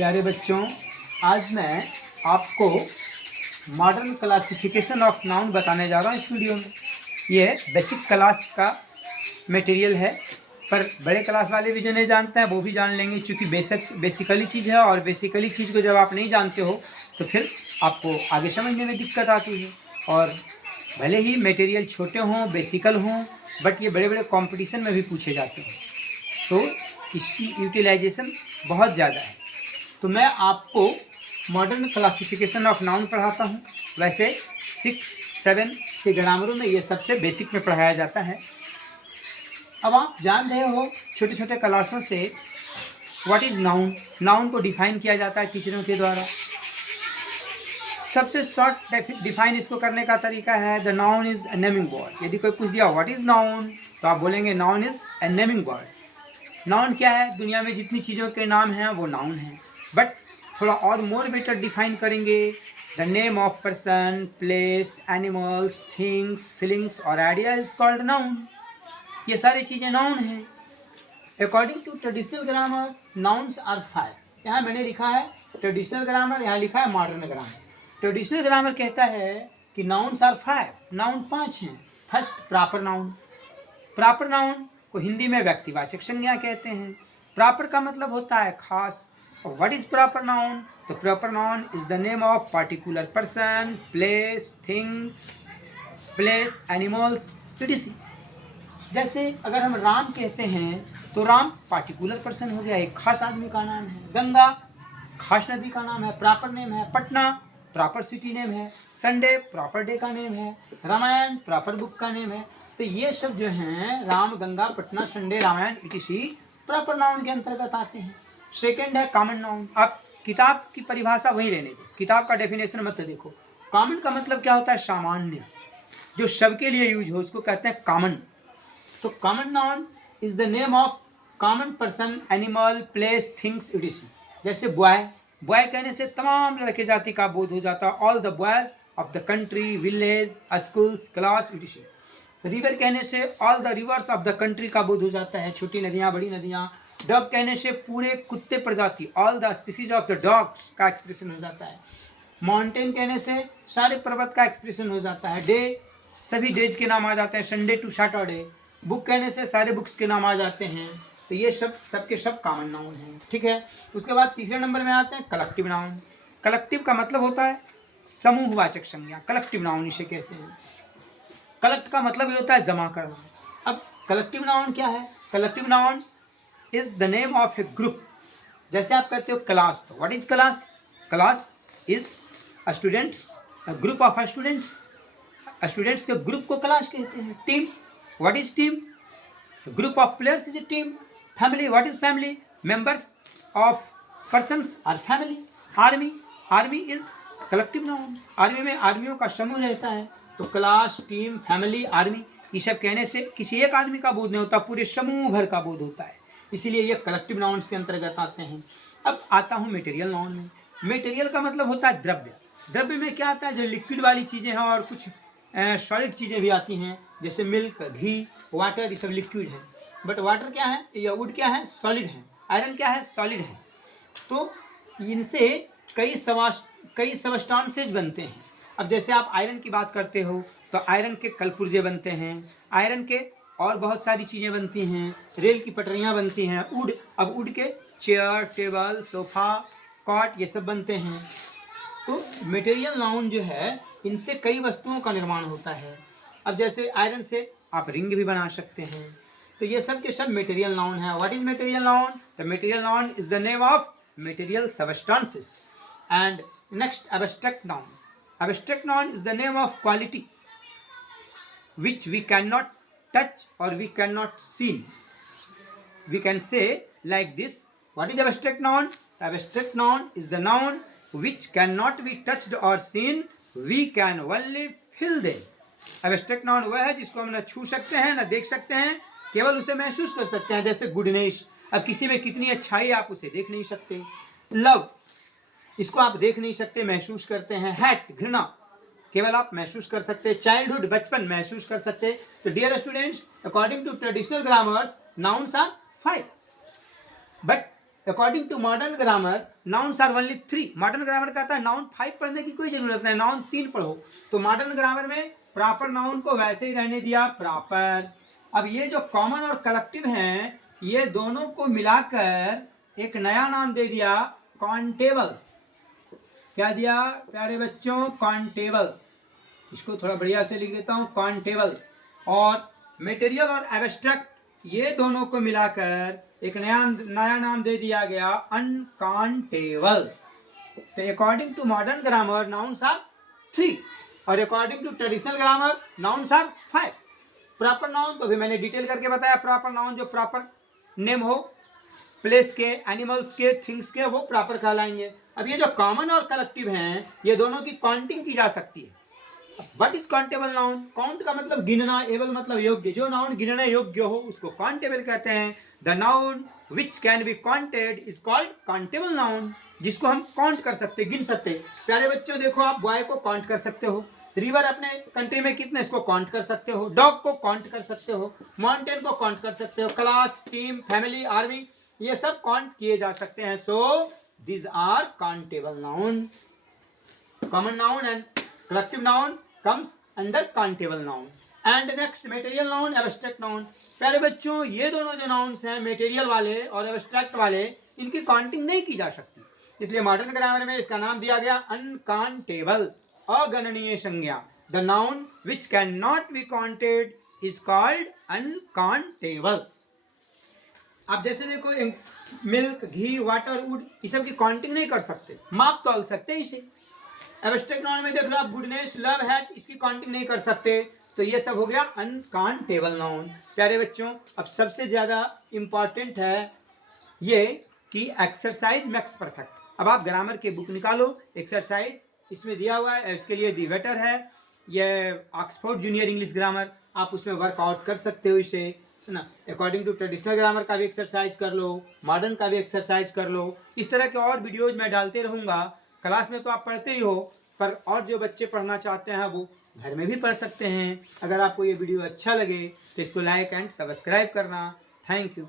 प्यारे बच्चों, आज मैं आपको मॉडर्न क्लासिफिकेशन ऑफ नाउन बताने जा रहा हूँ इस वीडियो में। ये बेसिक क्लास का मटेरियल है, पर बड़े क्लास वाले भी जो नहीं जानते हैं वो भी जान लेंगे, क्योंकि बेसिकली चीज़ है और बेसिकली चीज़ को जब आप नहीं जानते हो तो फिर आपको आगे समझने में दिक्कत आती है। और भले ही मटेरियल छोटे हों, बेसिकल हों, बट ये बड़े बड़े कंपटीशन में भी पूछे जाते हैं, तो इसकी यूटिलाइजेशन बहुत ज़्यादा है। तो मैं आपको मॉडर्न क्लासिफिकेशन ऑफ नाउन पढ़ाता हूँ। वैसे 6, 7 के ग्रामरों में ये सबसे बेसिक में पढ़ाया जाता है। अब आप जान रहे हो छोटे छोटे क्लासों से व्हाट इज़ नाउन, नाउन को डिफाइन किया जाता है टीचरों के द्वारा। सबसे शॉर्ट डिफाइन इसको करने का तरीका है the noun is a naming word. यदि कोई पूछ दिया व्हाट इज़ नाउन, तो आप बोलेंगे noun is a naming word. Noun क्या है? दुनिया में जितनी चीज़ों के नाम हैं वो नाउन हैं, बट थोड़ा और मोर बेटर डिफाइन करेंगे the name of person, place, animals, things, feelings और आइडिया इज कॉल्ड नाउन। ये सारी चीज़ें नाउन हैं। According to traditional grammar nouns are 5। यहाँ मैंने लिखा है ट्रेडिशनल ग्रामर, यहाँ लिखा है मॉडर्न ग्रामर। ट्रेडिशनल ग्रामर कहता है कि नाउन्स आर 5, नाउन 5 हैं। First proper noun. Proper noun को हिंदी में व्यक्तिवाचक संज्ञा कहते हैं। प्रॉपर का मतलब होता है खास। और व्हाट इज प्रॉपर नाउन? तो proper noun is the name of particular person, place, thing, place, animals, etc। जैसे अगर हम राम कहते हैं तो राम पार्टिकुलर पर्सन हो गया, एक खास आदमी का नाम है। गंगा खास नदी का नाम है, प्रॉपर नेम है। पटना प्रॉपर सिटी नेम है। संडे प्रॉपर डे का नेम है। रामायण प्रॉपर बुक का नेम है। तो ये सब जो हैं Ram, Ganga, Patna, Sunday, Ramayan etc proper noun के अंतर्गत आते हैं। सेकेंड है कॉमन नाउन। आप किताब की परिभाषा वहीं रहने दो, किताब का डेफिनेशन मत देखो। कॉमन का मतलब क्या होता है? सामान्य, जो सबके लिए यूज हो उसको कहते हैं कॉमन। तो common noun is the name of common person, animal, place, things etc। जैसे बॉय, बॉय कहने से तमाम लड़के जाति का बोध हो जाता है, all the boys of the country, village, schools, class etc। River कहने से all the reverse of the country का बोध हो जाता है, छोटी नदियाँ, बड़ी नदियाँ। डॉग कहने से पूरे कुत्ते प्रजाति, all the species of the dogs का एक्सप्रेशन हो जाता है। माउंटेन कहने से सारे पर्वत का एक्सप्रेशन हो जाता है। डे सभी डेज के नाम आ जाते हैं, संडे टू सैटरडे। बुक कहने से सारे बुक्स के नाम आ जाते हैं। तो ये सबके सब कॉमन नाउन हैं, ठीक है। उसके बाद तीसरे नंबर में आते हैं कलेक्टिव नाउन। कलेक्टिव का मतलब होता है समूहवाचक संज्ञा, कलेक्टिव नाउन इसे कहते हैं। कलेक्ट का मतलब ये होता है जमा करना। अब कलेक्टिव नाउन क्या है? Collective noun is the name of a group. जैसे आप कहते हो क्लास, तो what is class? Class is students, group of students. Students के ग्रुप को क्लास कहते हैं। Team, what is team? Group of players is a team. Family, what is family? Members of persons are family. Army, army is collective noun. Army में आर्मियों का समूह रहता है। तो क्लास, टीम, फैमिली, आर्मी, ये सब कहने से किसी एक आदमी का बोध नहीं होता, पूरे समूह भर का बोध होता है, इसीलिए ये कलेक्टिव नाउन्स के अंतर्गत आते हैं। अब आता हूँ मटेरियल नाउन में। मटेरियल का मतलब होता है द्रव्य। द्रव्य में क्या आता है? जो लिक्विड वाली चीज़ें हैं और कुछ सॉलिड चीज़ें भी आती हैं, जैसे मिल्क, घी, वाटर, ये सब लिक्विड है। बट वाटर क्या है या वुड क्या है? सॉलिड है। आयरन क्या है? सॉलिड है। तो इनसे कई सबस्टांसेज बनते हैं। अब जैसे आप आयरन की बात करते हो तो आयरन के कलपुर्जे बनते हैं, आयरन के और बहुत सारी चीज़ें बनती हैं, रेल की पटरियाँ बनती हैं। वुड, अब वुड के चेयर, टेबल, सोफ़ा, कॉट, ये सब बनते हैं। तो मटेरियल नाउन जो है इनसे कई वस्तुओं का निर्माण होता है। अब जैसे आयरन से आप रिंग भी बना सकते हैं। तो ये सब के सब मटेरियल नाउन है। What is material noun? The material noun is the name of material substances. And next abstract noun. Abstract noun is the name of quality which we cannot touch or we cannot see. We can say like this. What is abstract noun? Abstract noun is the noun which cannot be touched or seen. We can only feel them. Abstract noun वह है जिसको हम न छू सकते हैं, न देख सकते हैं, केवल उसे महसूस कर सकते हैं। जैसे गुडनेस, अब किसी में कितनी अच्छाई आप उसे देख नहीं सकते। लव, इसको आप देख नहीं सकते, महसूस करते हैं। हैट, घृणा, केवल आप महसूस कर सकते हैं। चाइल्डहुड, बचपन, महसूस कर सकते। तो dear students, according to traditional grammars nouns are 5, but according to modern grammar nouns are only 3। Modern grammar कहता है नाउन 5 पढ़ने की कोई जरूरत नहीं, नाउन 3 पढ़ो। तो मॉडर्न ग्रामर में प्रॉपर नाउन को वैसे ही रहने दिया प्रॉपर। अब ये जो कॉमन और कलेक्टिव हैं, ये दोनों को मिलाकर एक नया नाम दे दिया काउंटेबल। क्या दिया प्यारे बच्चों? काउंटेबल। इसको थोड़ा बढ़िया से लिख देता हूं, काउंटेबल। और मटेरियल और एब्स्ट्रैक्ट, ये दोनों को मिलाकर एक नया नाम दे दिया गया अनकाउंटेबल। तो according to modern grammar nouns are 3 और according to traditional grammar nouns are 5। Proper noun तो भी मैंने डिटेल करके बताया। प्रॉपर नाउन जो प्रॉपर नेम हो, प्लेस के, एनिमल्स के, थिंग्स के, वो प्रॉपर कहलाएंगे। अब ये जो कॉमन और कलेक्टिव हैं, ये दोनों की काउंटिंग की जा सकती है। What is countable noun? Count का मतलब गिनना, एबल मतलब योग्य। जो नाउन गिनने योग्य हो उसको काउंटेबल कहते हैं। The noun which can be counted is called countable noun. जिसको हम काउंट कर सकते, गिन सकते। प्यारे बच्चों देखो, आप बॉय को काउंट कर सकते हो, रिवर अपने कंट्री में कितने, इसको काउंट कर सकते हो, डॉग को काउंट कर सकते हो, माउंटेन को काउंट कर सकते हो, क्लास, टीम, फैमिली, आर्मी, ये सब काउंट किए जा सकते हैं। सो these are countable noun. Common noun and collective noun comes under countable noun. And next material noun, abstract noun. प्यारे बच्चों, ये दोनों जो नाउन्स हैं, मटेरियल वाले और एब्स्ट्रैक्ट वाले, इनकी काउंटिंग नहीं की जा सकती। इसलिए मॉडर्न ग्रामर में इसका नाम दिया गया अनकाउंटेबल, अगणनीय संज्ञा। The noun which can not be counted is called uncountable. आप जैसे देखो, मिल्क, घी, वाटर, वुड, इस सब की काउंटिंग नहीं कर सकते, माप तोल सकते इसे। एब्स्ट्रैक्ट नाउन में देख लो आप, गुडनेस, लव, हैट, इसकी काउंटिंग नहीं कर सकते। तो ये सब हो गया अनकाउंटेबल नाउन। प्यारे बच्चों, अब सबसे ज़्यादा इम्पॉर्टेंट है ये कि एक्सरसाइज मेक्स परफेक्ट। अब आप ग्रामर की बुक निकालो, एक्सरसाइज इसमें दिया हुआ है, इसके लिए दी बेटर है ये ऑक्सफोर्ड जूनियर इंग्लिश ग्रामर। आप उसमें वर्कआउट कर सकते हो इसे, है ना। अकॉर्डिंग टू ट्रेडिशनल ग्रामर का भी एक्सरसाइज कर लो, मॉडर्न का भी एक्सरसाइज कर लो। इस तरह के और वीडियोज मैं डालते रहूँगा। क्लास में तो आप पढ़ते ही हो, पर और जो बच्चे पढ़ना चाहते हैं वो घर में भी पढ़ सकते हैं। अगर आपको ये वीडियो अच्छा लगे तो इसको लाइक एंड सब्सक्राइब करना। Thank you.